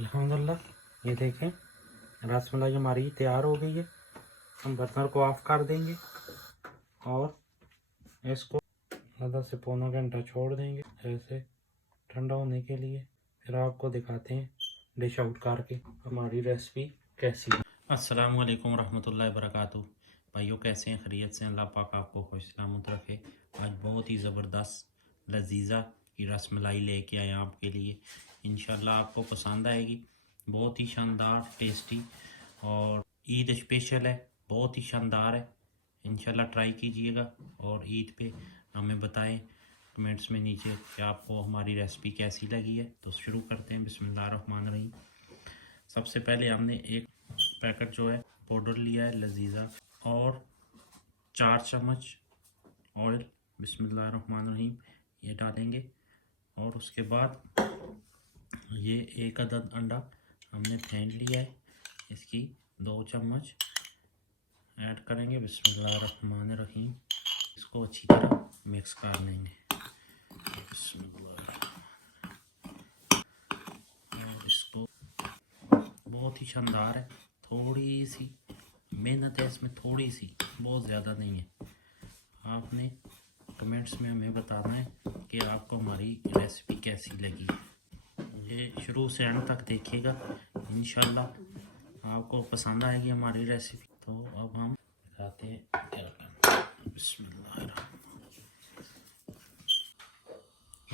अल्हम्दुलिल्लाह ये देखें रसमलाई हमारी तैयार हो गई है। हम बर्तन को ऑफ कर देंगे और इसको आधा से पौना घंटा छोड़ देंगे ऐसे ठंडा होने के लिए। फिर आपको दिखाते हैं डिश आउट करके हमारी रेसिपी कैसी है। अस्सलाम वालेकुम रहमतुल्लाहि वबरकातुहू। भाइयों कैसे हैं? खैरियत से? अल्लाह पाक आपको खुश सलामत रखे। आज बहुत ही ज़बरदस्त लजीज़ा की रसमलाई लेके आए आपके लिए। इंशाल्लाह आपको पसंद आएगी। बहुत ही शानदार टेस्टी और ईद स्पेशल है, बहुत ही शानदार है। इंशाल्लाह ट्राई कीजिएगा और ईद पे हमें बताएं कमेंट्स में नीचे कि आपको हमारी रेसिपी कैसी लगी है। तो शुरू करते हैं। बिस्मिल्लाहिर्रहमानिर्रहीम। सबसे पहले हमने एक पैकेट जो है पाउडर लिया है लजीज़ा और 4 चम्मच ऑयल बिस्मिल्लाहिर्रहमानिर्रहीम ये डालेंगे। और उसके बाद ये एक अदद अंडा हमने फेंट लिया है, इसकी 2 चम्मच ऐड करेंगे बिस्मिल्लाहिर्रहमानिर्रहीम। इसको अच्छी तरह मिक्स कर लेंगे और इसको बहुत ही शानदार है। थोड़ी सी मेहनत है इसमें, थोड़ी सी, बहुत ज़्यादा नहीं है। आपने कमेंट्स में हमें बताना है कि आपको हमारी रेसिपी कैसी लगी। ये शुरू से एंड तक देखिएगा, इंशाल्लाह आपको पसंद आएगी हमारी रेसिपी। तो अब हम दिखाते हैं क्या करना है। बिस्मिल्लाह।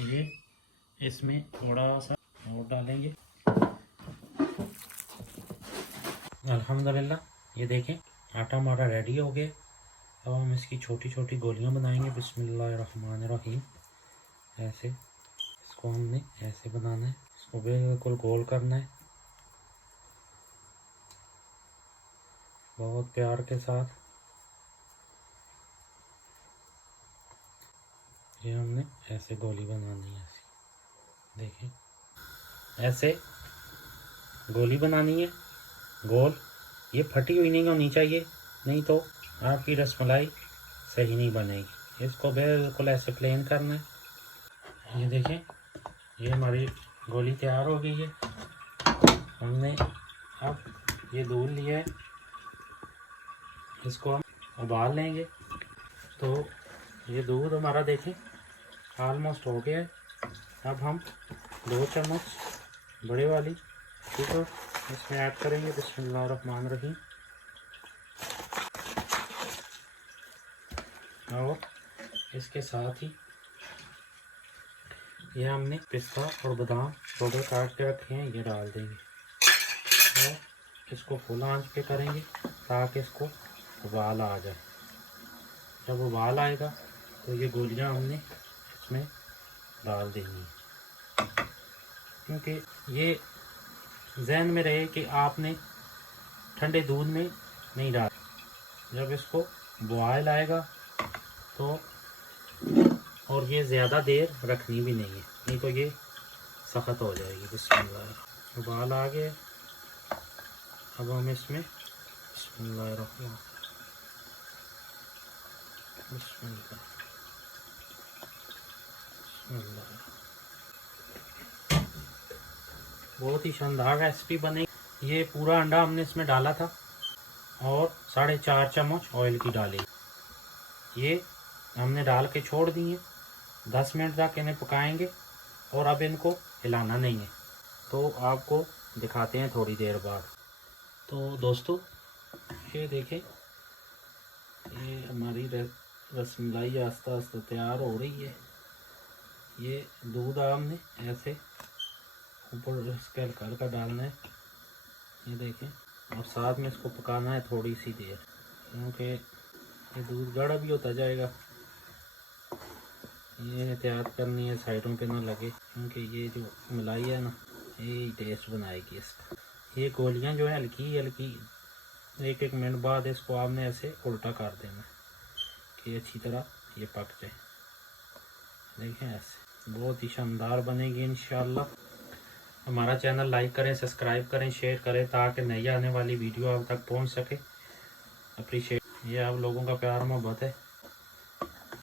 ये इसमें थोड़ा सा और डालेंगे। अल्हम्दुलिल्लाह ये देखें आटा हमारा रेडी हो गया। अब हम इसकी छोटी छोटी गोलियां बनाएंगे बिस्मिल्लाहिर्रहमानिर्रहीम। ऐसे इसको हमने ऐसे बनाना है, इसको बिल्कुल गोल करना है बहुत प्यार के साथ। ये हमने ऐसे गोली बनानी है, देखें ऐसे गोली बनानी है गोल। ये फटी हुई नहीं होनी चाहिए, नहीं तो आपकी रसमलाई सही नहीं बनेगी। इसको बिल्कुल ऐसे प्लेन करना है। ये देखें ये हमारी गोली तैयार हो गई है। हमने अब ये दूध लिया है, इसको हम उबाल लेंगे। तो ये दूध हमारा देखें ऑलमोस्ट हो गया है। अब हम 2 चम्मच बड़े वाली शुगर इसमें ऐड करेंगे बिस्मिल्लाहिर्रहमानिर्रहीम। और इसके साथ ही ये हमने पिस्ता और बादाम पाउडर काट के रखे हैं, ये डाल देंगे और इसको फुल आंच पे करेंगे ताकि इसको उबाल आ जाए। जब उबाल आएगा तो ये गोलियां हमने इसमें डाल देनी है, क्योंकि ये जहन में रहे कि आपने ठंडे दूध में नहीं डाल। जब इसको बॉयल आएगा तो और ये ज़्यादा देर रखनी भी नहीं है, नहीं तो ये सख्त हो जाएगी। बिस्मिल्लाह उबाल आ गए। अब हम इसमें बिस्मिल्लाह बहुत ही शानदार रेसिपी बनी। ये पूरा अंडा हमने इसमें डाला था और 4.5 चम्मच ऑयल की डाली। ये हमने डाल के छोड़ दिए 10 मिनट तक इन्हें पकाएंगे और अब इनको हिलाना नहीं है। तो आपको दिखाते हैं थोड़ी देर बाद। तो दोस्तों ये देखें ये हमारी रसमलाई आस्ता आस्ता तैयार हो रही है। ये दूध हमने ऐसे ऊपर इसके हल्का हल्का डालना है, ये देखें, और साथ में इसको पकाना है थोड़ी सी देर, क्योंकि ये दूध गाढ़ा भी होता जाएगा। ये एहतियात करनी है साइडों पे ना लगे, क्योंकि ये जो मलाई है ना ये टेस्ट बनाएगी इसका। ये गोलियां जो है हल्की हल्की 1-1 मिनट बाद इसको आपने ऐसे उल्टा कर देना कि अच्छी तरह ये पक जाए। देखें ऐसे बहुत ही शानदार बनेगी इंशाल्लाह। हमारा चैनल लाइक करें, सब्सक्राइब करें, शेयर करें ताकि नई आने वाली वीडियो आप तक पहुंच सके। अप्रिशिएट, ये आप लोगों का प्यार मोहब्बत है।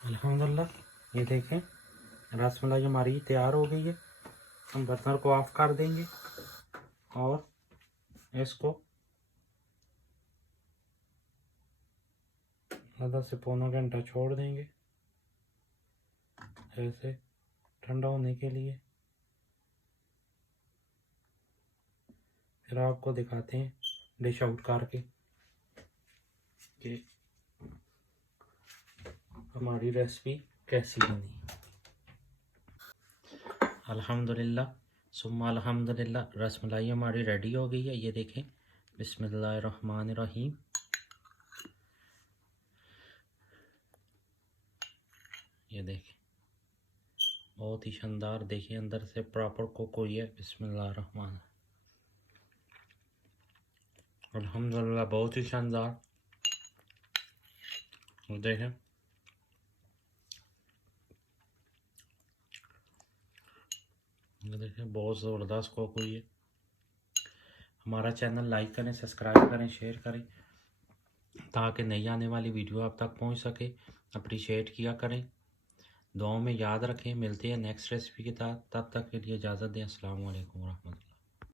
अल्हम्दुलिल्लाह ये देखें रसमलाई हमारी तैयार हो गई है। हम बर्तन को ऑफ कर देंगे और इसको आधा से पौना घंटा छोड़ देंगे ऐसे ठंडा होने के लिए। फिर आपको दिखाते हैं डिश आउट करके कि हमारी रेसिपी कैसी बनी। अल्हम्दुलिल्लाह सुम्मा अल्हम्दुलिल्लाह, रसमलाई हमारी रेडी हो गई है। ये देखें, बिस्मिल्लाहिर्रहमानिर्रहीम। ये देखें, बहुत ही शानदार। देखिए अंदर से प्रॉपर कुक हुई है। बिस्मिल्लाहिर्रहमान, अल्हम्दुलिल्लाह, बहुत ही शानदार। देखें, ये देखें, बहुत ज़बरदस्त कुक हुई है। हमारा चैनल लाइक करें, सब्सक्राइब करें, शेयर करें ताकि नई आने वाली वीडियो आप तक पहुंच सके। अप्रिशिएट किया करें, दुआओं में याद रखें। मिलते हैं नेक्स्ट रेसिपी के साथ, तब तक के लिए इजाज़त दें। अस्सलाम वालेकुम रहमतुल्लाह।